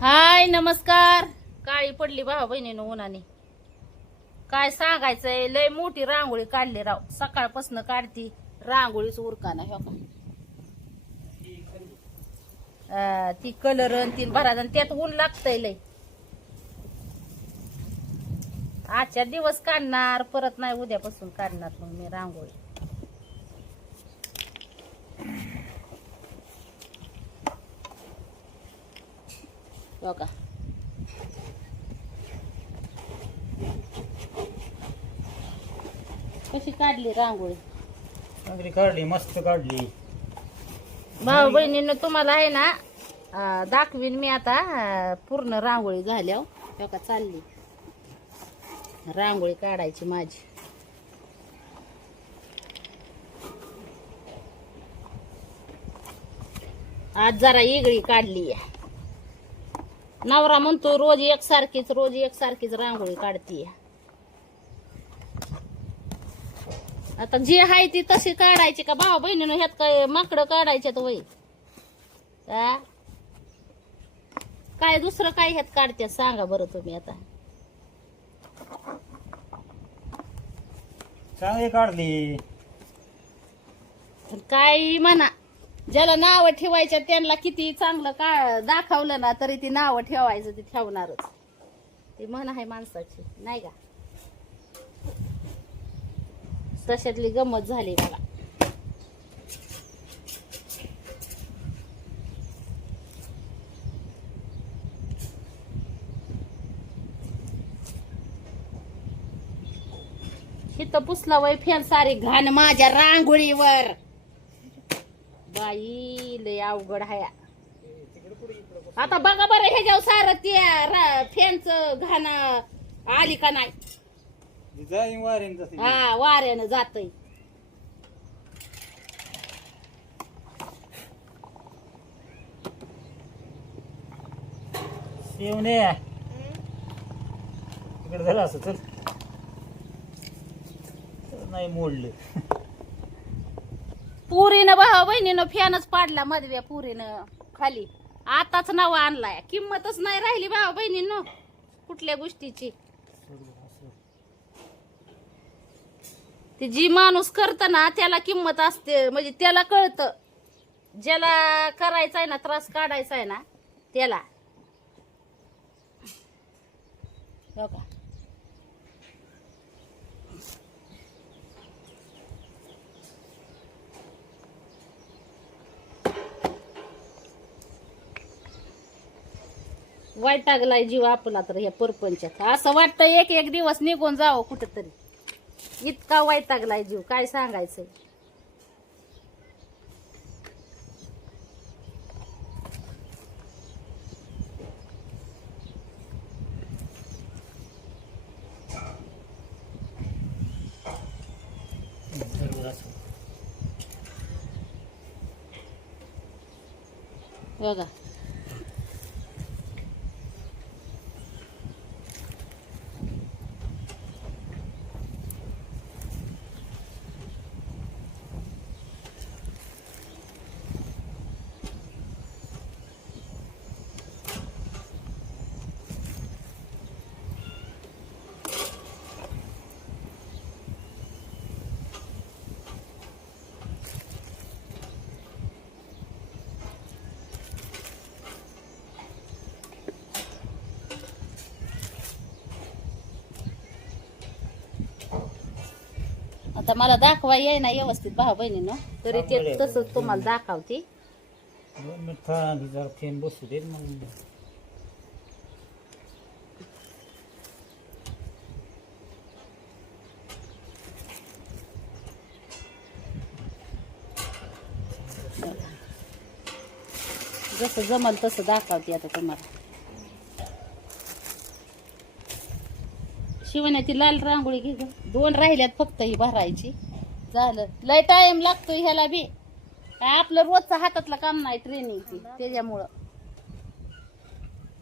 हाय नमस्कार. काळी पडली भावा बहिणीनं उन्हाने. काय सांगायचंय? लय मोठी रांगोळी काढली राव. सकाळपासून काढती. रांगोळीच उरकाना हो ह्या ती कलर आणतील भरा आणि त्यात ऊन लागतंय लय. आजच्या दिवस काढणार परत नाही उद्यापासून काढणार मग मी रांगोळी. का कशी काढली रांगोळी? चांगली काढली मस्त काढली. भाऊ बहिणीनं तुम्हाला आहे ना अं, दाखवीन मी आता अं, पूर्ण रांगोळी झाल्यावर. हो का चालली. रांगोळी काढायची माझी. आज जरा वेगळी काढली नवरा म्हणतो रोज एकसारखीच रोज एकसारखीच रांगोळी काढतीय. आता जे आहे ती तशी काढायची का? भाऊ बहिणीनं ह्यात काय माकडं काढायच्यात वय? का काय दुसरं काय ह्यात काढते सांगा बरं तुम्ही आता. चांगली काढली. काय म्हणा. ज्याला नावं ठेवायच्या त्यांना किती चांगलं का दाखवलं ना तरी ती नावं ठेवायचं ती ठेवणारच. ती म्हण आहे माणसाची नाही का? तशातली गंमत झाली मला. इथं पुसला वय फेन सारी घाण माझ्या रांगोळीवर. बाई लय अवघड हाया. आता बघा बरं ह्याच्यावर सारं त्या रा- फॅनच घाण आली का नाही? हा वाऱ्यानं जातय. शिवणे इकडे झालं असं चल. नाही मोडलं. पुरीनं भावा बहिणीनं फॅनच पाडला मधव्या पुरीनं खाली. आताच नाव आणलाय. किंमतच नाही राहिली भावा बहिणीनं कुठल्या गोष्टीची? ते जी माणूस करत ना त्याला किंमत असते म्हणजे त्याला कळतं. ज्याला करायचा आहे ना त्रास काढायचा आहे ना त्याला. वैतागलाय जीव आपला तर ह्या परपंचात. असं वाटतं एक एक दिवस निघून जावं कुठंतरी. इतका वैतागलाय जीव काय सांगायचं बघा. आता मला दाखवा येई ना व्यवस्थित भाऊ बहिणीनं. तरी ते तसंच तुम्हाला दाखवते. दोन मिनिट थांब, जरा फेन बसू दे मग. जसं जमल तसं दाखवते आता तुम्हाला. शिवण्याची लाल रांगोळी घे दोन राहिल्यात फक्त ही भरायची. झालं. लय टाइम लागतो ह्याला बी. आपलं रोजचं हातातलं काम नाही ट्रेनिंग ती त्याच्यामुळं.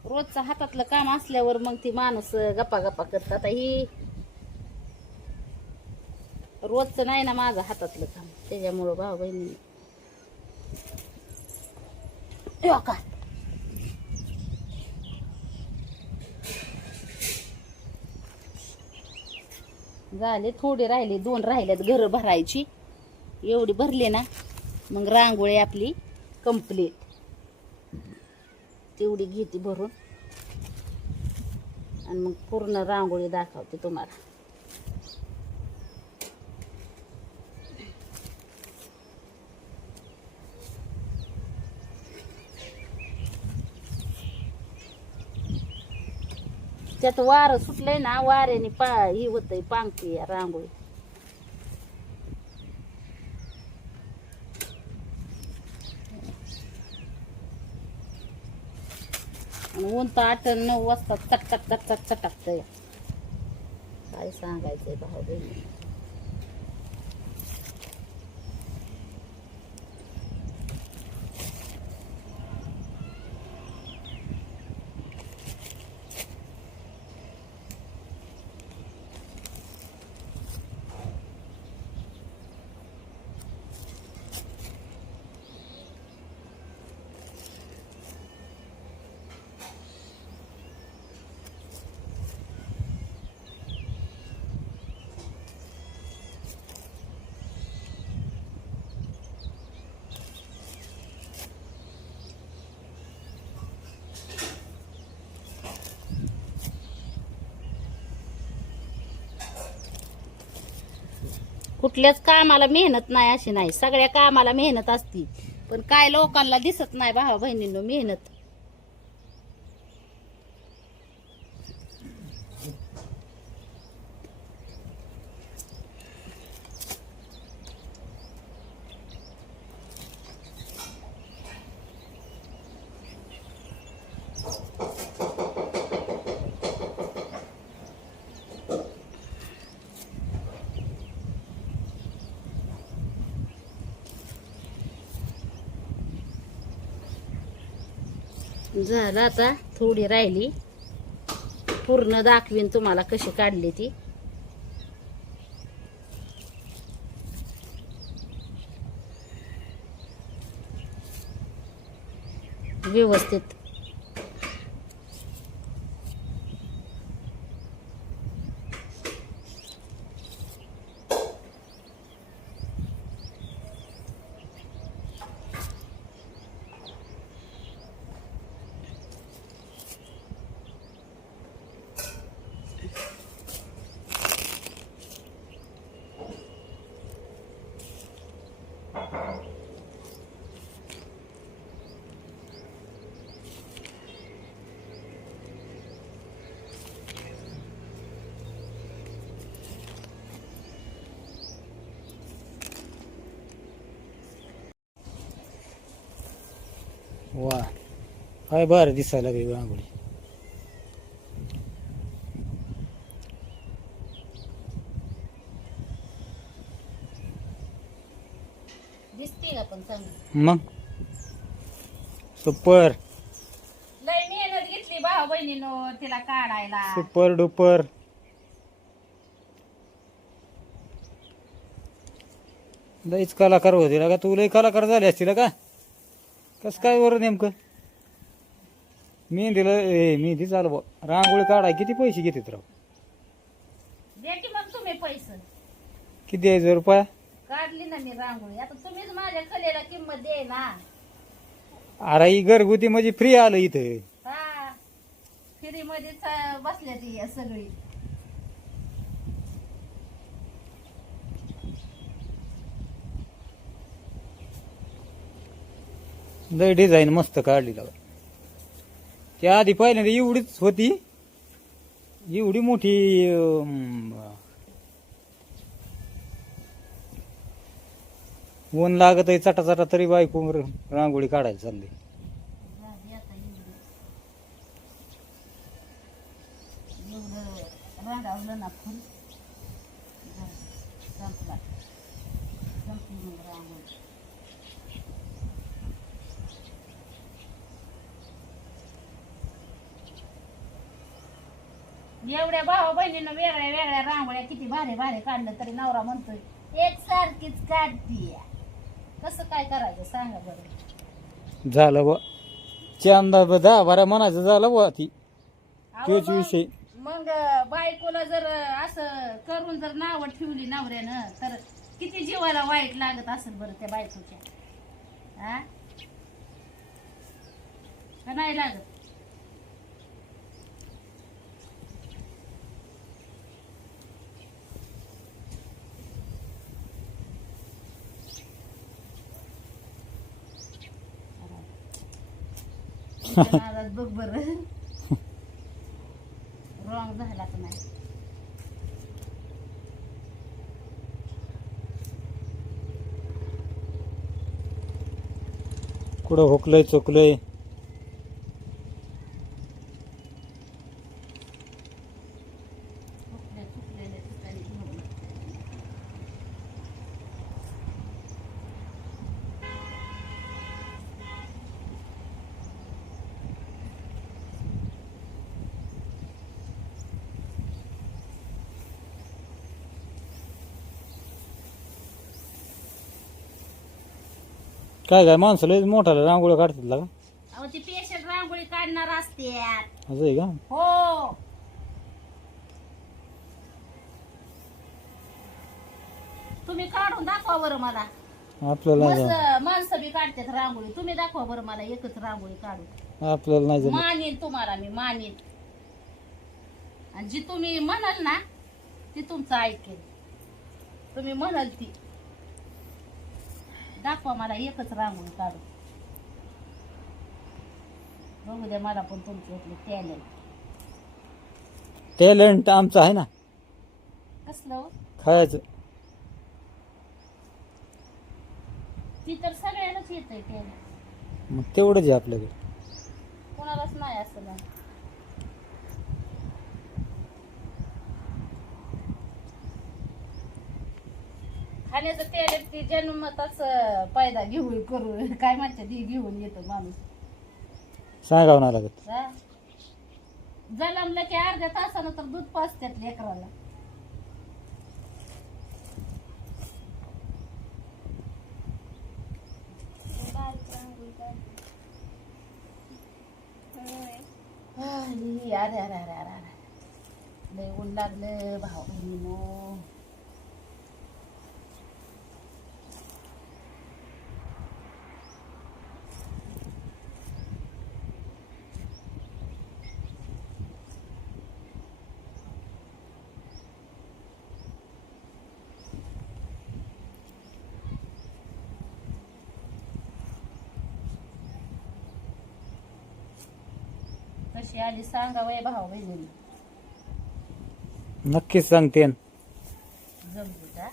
रोजचं हातातलं काम असल्यावर मग ती माणूस गप्पा गप्पा करतात. ही रोजचं नाही ना माझं हातातलं काम. त्याच्यामुळं भाऊ बहिणी. का? झाले थोडे राहिले दोन राहिल्यात घरं भरायची. एवढी भरली ना मग रांगोळी आपली कंप्लीट तेवढी घेते भरून. आणि मग पूर्ण रांगोळी दाखवते तुम्हाला. त्यात वारं सुटलंय ना वाऱ्याने पा ही होतंय पांगती या रांगोळी. आणि ऊन तर आठ नऊ वाजता चटचट चटचट चटकतंय काय सांगायचंय भाऊ बहिणी कुठल्याच कामाला मेहनत नाही अशी नाही. सगळ्या कामाला मेहनत असती. पण काय लोकांना दिसत नाही भावा बहिणींनो मेहनत. झालं आता थोडी राहिली. पूर्ण दाखवीन तुम्हाला कशी काढली ती. व्यवस्थित वा काय बरं दिसायला लागली रांगोळी दिसते का पण चांगली? मग? सुपर. लय मेहनत घेतली भाऊ बहिणीनो तिला काढायला. Super duper. लईच कलाकार होते का? तू लई कलाकार झाले असतील का? कस काय वर नेमकं? मेहंदीला ए मेहंदी चालू बुवा. रांगोळी काढाय किती पैसे घेतात राव? दे की मग तुम्ही पैसे. किती द्यायचं रुपया? काढली ना मी रांगोळी. आता तुम्हीच माझ्या खलेला किंमत दे ना. अरे ही घरगुती म्हणजे फ्री आलं इथं. हा. फ्री मध्येच अं, बसल्या ती या सगळी. लय डिझाईन मस्त काढली लावा त्या आधी पहिल्यांदा एवढीच होती. एवढी मोठी ऊन लागत आहे चटा चटा तरी बायको रांगोळी काढायला चालली. ना फुल झालं. संपला संपली मग रांगोळी एवढ्या भावा बहिणीनं वेगळ्या वेगळ्या रांगोळ्या किती भारी भारी काढलं तरी नवरा म्हणतोय एक सारखीच काढतीय. कसं काय करायचं सांगा बरं. झालं बा चांदा दहा बारा म्हणायचं झालं बा ती. अहो तोच मग विषय. मग बायकोला जर असं करून जर नावं ठेवली नवऱ्यानं तर किती जीवाला वाईट लागत असेल बरं त्या बायकोच्या. हा का नाही लागत? नादात बघ बर. रॉंग झाला का नाही? कुठं हुकलंय चुकलंय? काय काय माणसं लय मोठाला रांगोळ्या काढतात का? अहो ती पेशंट रांगोळी काढणार असतात असं आहे का? हो. तुम्ही काढून दाखवा बरं मला. आपल्याला नाही मस्त माणसं बी काढतात रांगोळी. तुम्ही दाखवा बरं मला एकच रांगोळी काढून. आपल्याला नाही मानीन तुम्हाला मी मानीन. आणि जी तुम्ही म्हणाल ना ती तुमचं ऐकेल तुम्ही म्हणाल ती. दाखवा मला एकच रांगोळी काढून बघू द्या मला पण तुमचं इथलं टॅलेंट टॅलेंट आमचं आहे ना. कसलं हो? खायचं ती तर सगळ्यालाच येतंय टॅलेंट मग तेवढंच आहे आपल्याकडे. कोणालाच नाही असं नाही. खाण्याचं टॅलेंट ती जन्मताच पैदा घेऊन करून काय म्हणतात ती घेऊन येतो माणूस. सांगावं नाही लागत? हा? जलमलं की अर्ध्या तासानं तर दूध पाजतात लेकराला. अरे अरे अरे अरे अरे अरे. लय ऊन लागलं भाऊ बहिणीनो कशी आली सांगा वय भाऊ बहिणी नक्कीच सांगते का?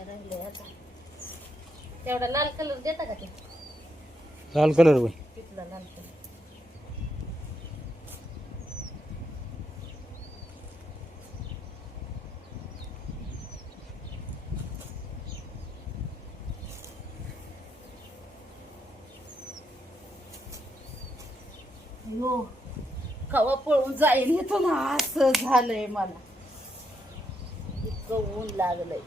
काय राहिलंय आता तेवढा लाल कलर देता का ते? लाल कलर होय. तिथला लाल कलर. यो कवा पळून जाईल हे ना असं झालंय मला. इतकं ऊन लागलंय.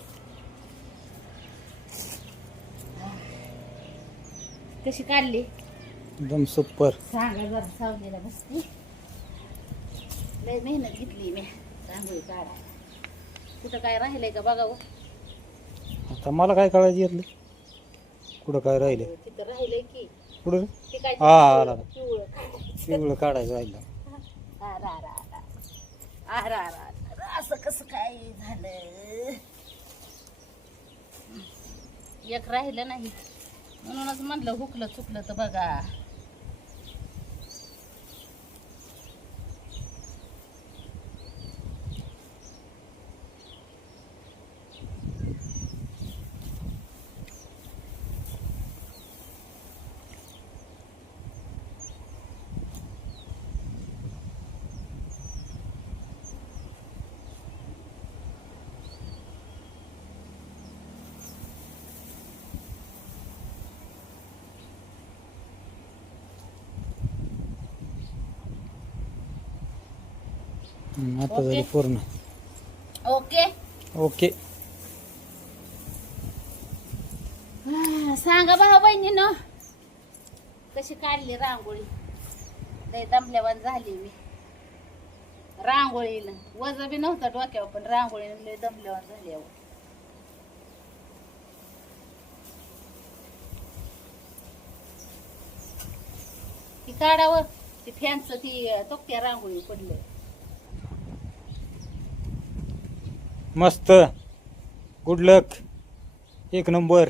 कशी काढली? एकदम सुपर. सांगा जरा सावलीला बसती लय मेहनत घेतली मी रांगोळी काढायला. कुठं काय राहिलंय का बघा हो. आता मला काय कळायचं यातलं? कुठं काय राहिलं तिथं राहिलंय की. कुठं रे? ते काय हा, आला. पिवळं. पिवळं काढायचं. राहिलं. असं कसं काय झालं? एक राहिलं नाही. म्हणूनच म्हटलं हुकलं चुकलं तर बघा. आता. झाली पूर्ण. ओके. ओके. सांगा भाऊ बहिणीनं. कशी काढली रांगोळी? लय दमल्यावान झाली मी. रांगोळीनं. वज बी नव्हतं डोक्यावर पण रांगोळीनं लय दमल्यावान झाली अहो. ती काढावं. ती फॅनचं ती तोक्या रांगोळी पडले मस्त. गुड लक एक नंबर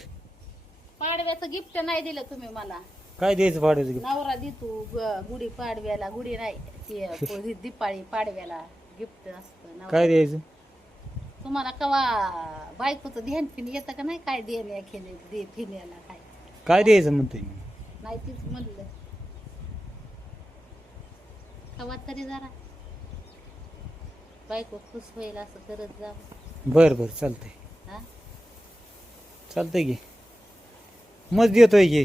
पाडव्याचं गिफ्ट नाही दिलं तुम्ही मला. काय द्यायचं भाड्याचं नवरा देतो ग- गुढी पाडव्याला. गुढी नाही ती दी- दिपाळी पाडव्याला गिफ्ट असतं नवरा. काय द्यायचं? तुम्हाला कवा बायकोचं ध्यान फिन येतं का नाही? काय देण्या खेळ दे फिण्याला काय? काय द्यायचं म्हणतोय? मी नाही तीच म्हणलं. कवा तरी जरा. बायको खुश होईल असं करत जा. बर बर चालतंय. हा? चालतंय की. मग देतोय की.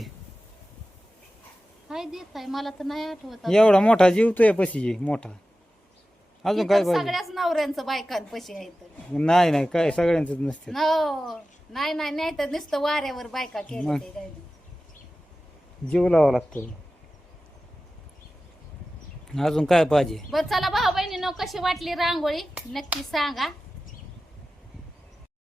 काय देत आहे मला तर नाही आठवत एवढा मोठा जीव तुया पशी आहे, मोठा. अजून काय इतर पाहिजे? सगळ्याच नवऱ्यांचं बायकांपाशी आहे तर नाही नाही काय सगळ्यांच नसते हो नाही नाही नाही तर नुसतं वाऱ्यावर बायका केलं मग. ते काय नाही. जीव लावा लागतो. अजून काय पाहिजे? बरं चला भाऊ बहिणी कशी वाटली रांगोळी? नक्की सांगा.